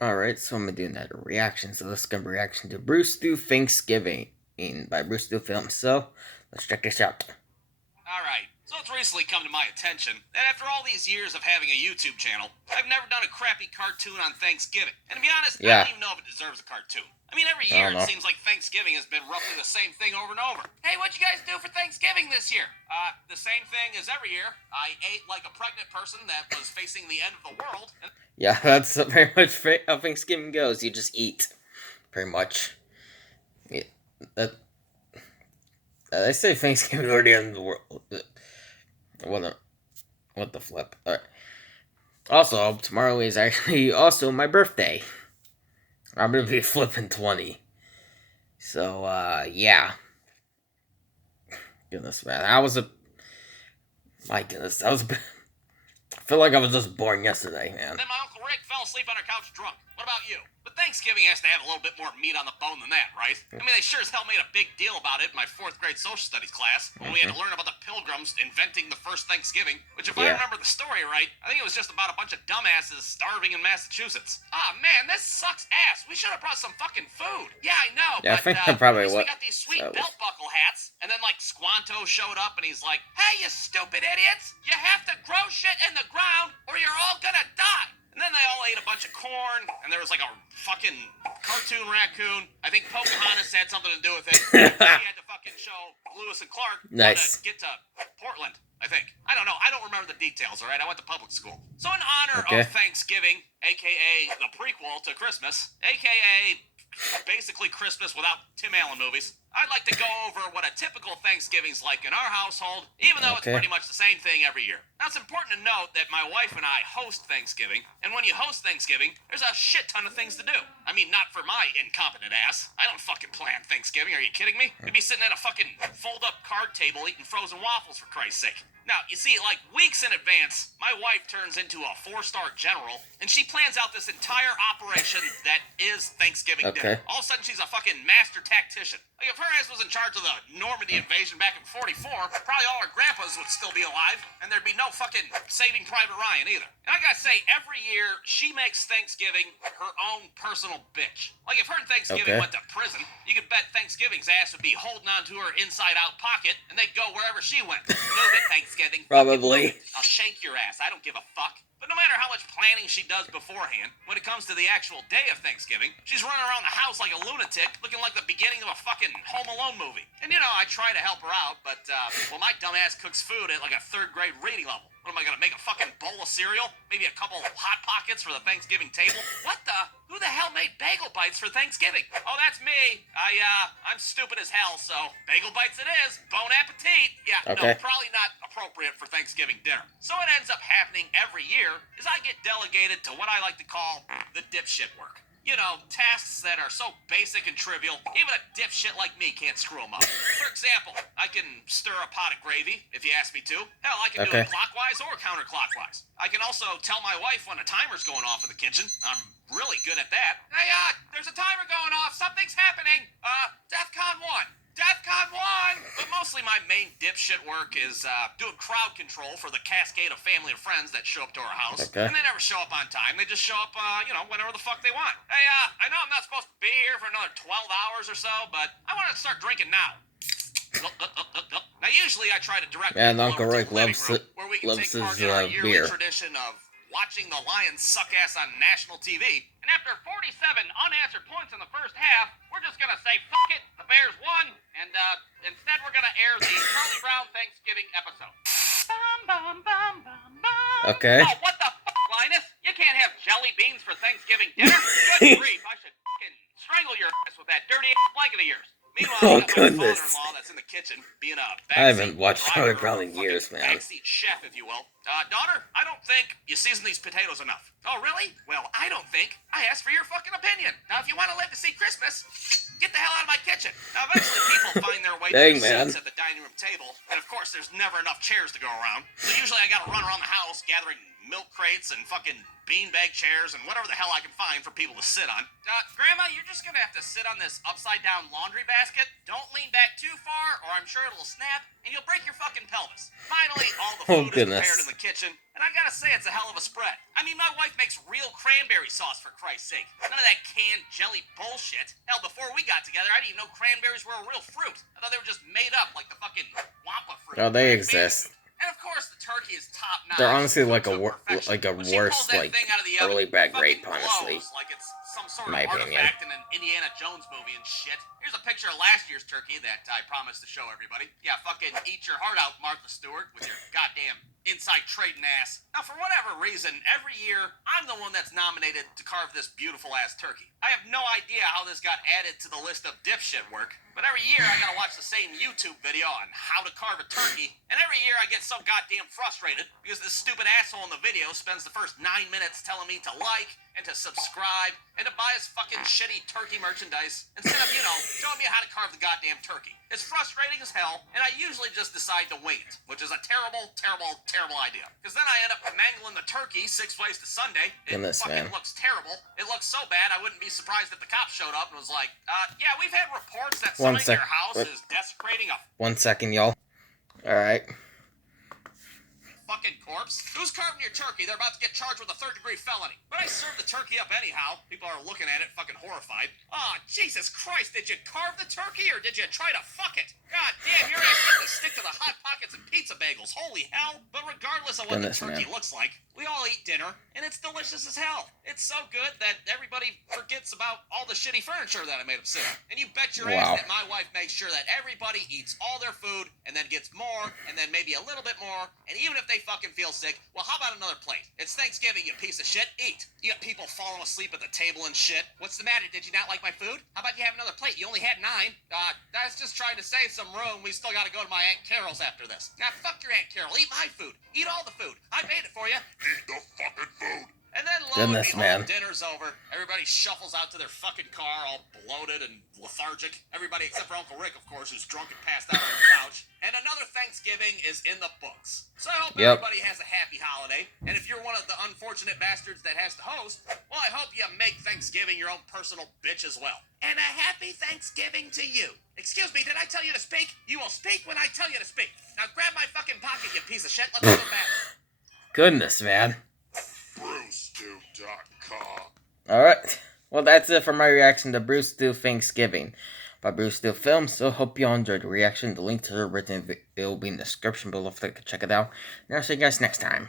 Alright, so I'm doing that reaction. So let's get a reaction to Brewstew Thanksgiving by Brewstewfilms. So let's check this out. Alright, so it's recently come to my attention that after all these years of having a YouTube channel, I've never done a crappy cartoon on Thanksgiving. And to be honest, I Yeah, don't even know if it deserves a cartoon. I mean, every I year don't it know. seems like Thanksgiving has been roughly the same thing over and over. Hey, what'd you guys do for Thanksgiving this year? The same thing as every year. I ate like a pregnant person that was facing the end of the world. And Yeah, that's very much how Thanksgiving goes. You just eat, pretty much. Yeah, that, I say Thanksgiving or the end of the world. What the, what the flip? Alright. Also, tomorrow is actually also my birthday. I'm gonna be flipping 20. So, yeah. Goodness, man. My goodness, that was. I feel like I was just born yesterday, man. then my Uncle Rick fell asleep on our couch drunk. What about you? But Thanksgiving has to have a little bit more meat on the bone than that, right? I mean, they sure as hell made a big deal about it in my 4th grade social studies class when we had to learn about the Pilgrims inventing the first Thanksgiving, which, if I remember the story right, I think it was just about a bunch of dumbasses starving in Massachusetts. Ah, man, this sucks ass. We should have brought some fucking food. Yeah, I know, Yeah, I but think that probably at least we what. got these sweet So, belt buckle hats, and then, like, Squanto showed up, and he's like, hey, you stupid idiots! You have to grow shit in the ground, or you're all gonna die! And then they all ate a bunch of corn, and there was like a fucking cartoon raccoon. I think Pocahontas had something to do with it. He had to fucking show Lewis and Clark how to nice. get to Portland, I think. I don't know. I don't remember the details, all right? I went to public school. So in honor of Okay. Thanksgiving, a.k.a. the prequel to Christmas, a.k.a. basically Christmas without Tim Allen movies, I'd like to go over what a typical Thanksgiving's like in our household, even though it's Okay. pretty much the same thing every year. Now, it's important to note that my wife and I host Thanksgiving, and when you host Thanksgiving, there's a shit ton of things to do. I mean, not for my incompetent ass. I don't fucking plan Thanksgiving, are you kidding me? I'd be sitting at a fucking fold-up card table eating frozen waffles, for Christ's sake. Now, you see, like weeks in advance, my wife turns into a 4-star general, and she plans out this entire operation that is Thanksgiving dinner. Okay. All of a sudden, she's a fucking master tactician. Like, if her ass was in charge of the Normandy invasion back in 44, probably all our grandpas would still be alive, and there'd be no fucking Saving Private Ryan either. And I gotta say, every year, she makes Thanksgiving her own personal bitch. Like, if her and Thanksgiving Okay. went to prison, you could bet Thanksgiving's ass would be holding on to her inside-out pocket, and they'd go wherever she went. Move it, Thanksgiving. Probably. I'll shank your ass. I don't give a fuck. But no matter how much planning she does beforehand, when it comes to the actual day of Thanksgiving, she's running around the house like a lunatic, looking like the beginning of a fucking Home Alone movie. And you know, I try to help her out, but, well, my dumbass cooks food at like a 3rd grade reading level. What am I gonna make, a fucking bowl of cereal? Maybe a couple Hot Pockets for the Thanksgiving table? What the? Who the hell made bagel bites for Thanksgiving? Oh, that's me. I'm stupid as hell, so bagel bites it is. Bon appetit. Yeah, no, Okay. probably not appropriate for Thanksgiving dinner. So what ends up happening every year is I get delegated to what I like to call the dipshit work. You know, tasks that are so basic and trivial, even a dipshit like me can't screw them up. For example, I can stir a pot of gravy, if you ask me to. Hell, I can do Okay. it clockwise or counterclockwise. I can also tell my wife when a timer's going off in the kitchen. I'm really good at that. Hey, there's a timer going off. Something's happening. DEFCON 1. DEFCON 1! But mostly my main dipshit work is doing crowd control for the cascade of family and friends that show up to our house. Okay. And they never show up on time. They just show up, whenever the fuck they want. Hey, I know I'm not supposed to be here for another 12 hours or so, but I want to start drinking now. Now, usually I try to direct Man, people Uncle over to Rick the living loves room it. where we can Loves take part his in our yearly beer. tradition of watching the Lions suck ass on national TV. And after 47 unanswered points in the first half, we're just gonna say fuck it, the Bears won, and instead we're gonna air the Charlie Brown Thanksgiving episode. Bum, bum, bum, bum, bum. Okay. Oh, what the fuck, Linus? You can't have jelly beans for Thanksgiving dinner. Good grief, I should fucking strangle your ass with that dirty ass blanket of yours. Meanwhile, Oh, I got my goodness. father-in-law that's in the kitchen being a I haven't backseat watched driver, Charlie Brown or in fucking years, man. backseat chef, if you will. Daughter, I don't think you season these potatoes enough. Oh, really? Well, I don't think. I asked for your fucking opinion. Now, if you want to live to see Christmas, get the hell out of my kitchen. Now, eventually people find their way to Dang, their man. seats at the dining room table, and of course, there's never enough chairs to go around. So usually I gotta run around the house gathering milk crates and fucking beanbag chairs and whatever the hell I can find for people to sit on. Grandma, you're just gonna have to sit on this upside down laundry basket. Don't lean back too far, or I'm sure it'll snap, and you'll break your fucking pelvis. Finally, all the Oh, food is prepared goodness. in the kitchen, And I gotta say, it's a hell of a spread. I mean, my wife makes real cranberry sauce, for Christ's sake. None of that canned jelly bullshit. Hell, before we got together, I didn't even know cranberries were a real fruit. I thought they were just made up like the fucking wampa fruit. Oh, they exist. And of course, the turkey is top notch. They're honestly like a When she worse pulls that thing out of the oven, early bad it grape, fucking honestly. glows like it's some sort My of opinion. artifact in an Indiana Jones movie and shit. Here's a picture of last year's turkey that I promised to show everybody. Yeah, fucking eat your heart out, Martha Stewart, with your goddamn inside trading ass. Now, for whatever reason, every year, I'm the one that's nominated to carve this beautiful-ass turkey. I have no idea how this got added to the list of dipshit work, but every year I gotta watch the same YouTube video on how to carve a turkey, and every year I get so goddamn frustrated because this stupid asshole in the video spends the first 9 minutes telling me to like and to subscribe and to buy his fucking shitty turkey merchandise instead of, showing me how to carve the goddamn turkey. It's frustrating as hell, and I usually just decide to wing it, which is a terrible, terrible, terrible idea. Because then I end up mangling the turkey 6 ways to Sunday. It fucking looks terrible. It looks so bad, I wouldn't be surprised if the cops showed up and was like, yeah, we've had reports that someone in your house is desecrating a 1 second, y'all. Alright. fucking corpse. Who's carving your turkey? They're about to get charged with a third-degree felony. But I served the turkey up anyhow. People are looking at it fucking horrified. Oh, Jesus Christ, did you carve the turkey or did you try to fuck it? God damn, your ass needs to stick to the Hot Pockets and pizza bagels. Holy hell. But regardless of what the turkey looks like, we all eat dinner, and it's delicious as hell. It's so good that everybody forgets about all the shitty furniture that I made them sit on. And you bet your ass that my wife makes sure that everybody eats all their food and then gets more and then maybe a little bit more. And even if they fucking feel sick, well, how about another plate? It's Thanksgiving, you piece of shit. Eat. You got people falling asleep at the table and shit. What's the matter? Did you not like my food? How about you have another plate? You only had 9. I was just trying to save some room. We still got to go to my Aunt Carol's after this. Now, fuck your Aunt Carol. Eat my food. Eat all the food. I made it for you. Eat the fucking food. And then lo and behold, dinner's over. Everybody shuffles out to their fucking car, all bloated and lethargic. Everybody except for Uncle Rick, of course, who's drunk and passed out on the couch. And another Thanksgiving is in the books. So I hope everybody has a happy holiday. And if you're one of the unfortunate bastards that has to host, well, I hope you make Thanksgiving your own personal bitch as well. And a happy Thanksgiving to you. Excuse me, did I tell you to speak? You will speak when I tell you to speak. Now grab my fucking pocket, you piece of shit. Let's go back. Goodness, man. Brewstew.com. Alright, well that's it for my reaction to Brewstew Thanksgiving by Brewstew Films. So hope you all enjoyed the reaction. The link to the written video will be in the description below if you'd like to check it out. And I'll see you guys next time.